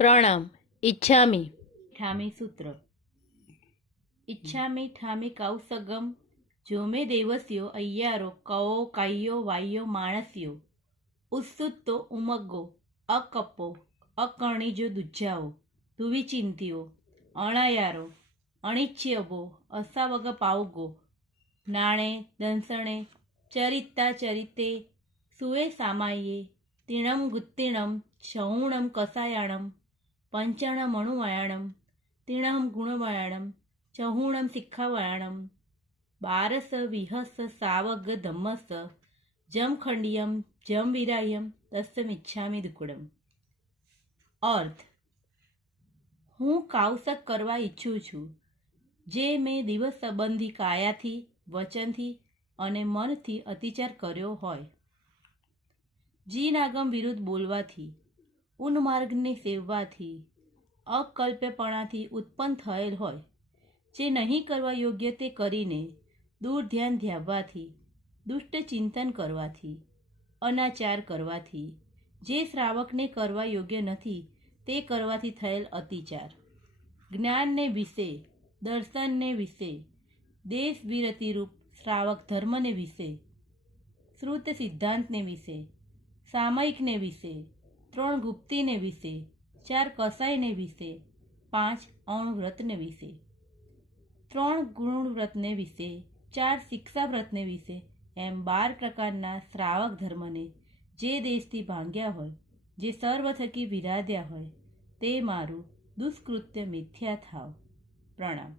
પ્રણામ. ઈચ્છામિ ઠામિ સૂત્ર. ઈચ્છામિ ઠામિ કૌસગમ જોમે દેવસ્યો અય્યારો કવો કાય્યો વાય્યો માણસ્યો ઉત્સુત્તો ઉમગ્ગો અકપ્પો અકર્ણિજો દુજ્જાઓ તુવિચિંત્યો અણાયારો અણિચ્છ્યવો અસાવગ પાઉગો નાણે દંસણે ચરિત્તા ચરિતે સુએ સામાયે તિણમ ગુત્તિણમ ક્ષૌણમ કસાયાણમ પંચાણમણુવયાણમ તિણમ ગુણવયાણમ ચહુણમ શિખાવયાણમ બારસ વિહસ સાવગ ધમ્મસ જમખંડિયમ જમ વિરાહ્યમ તસ્મિચ્છામિ દુકડમ. અર્થ: હું કાવસક કરવા ઈચ્છું છું, જે મેં દિવસ સંબંધી કાયાથી, વચનથી અને મનથી અતિચાર કર્યો હોય, જીનાગમ વિરુદ્ધ બોલવાથી, ઉન્માર્ગને સેવવાથી, અકલ્પ્યપણાથી ઉત્પન્ન થયેલ હોય, જે નહીં કરવા યોગ્ય તે કરીને દૂર ધ્યાન ધ્યાવવાથી, દુષ્ટ ચિંતન કરવાથી, અનાચાર કરવાથી, જે શ્રાવકને કરવા યોગ્ય નથી તે કરવાથી થયેલ અતિચાર, જ્ઞાનને વિશે, દર્શનને વિશે, દેશ વિરતિરૂપ શ્રાવક ધર્મને વિશે, શ્રુત સિદ્ધાંતને વિશે, સામયિકને વિશે, 3 ગુપ્તિને વિશે, 4 કસાયને વિશે, 5 અણુવ્રતને વિશે, 3 ગુણવ્રતને વિશે, 4 શિક્ષાવ્રતને વિશે એમ 12 પ્રકારના શ્રાવક ધર્મને જે દેશથી ભાંગ્યા હોય, જે સર્વ થકી વિરાધ્યા હોય, તે મારું દુષ્કૃત્ય મિથ્યા થાવ. પ્રણામ.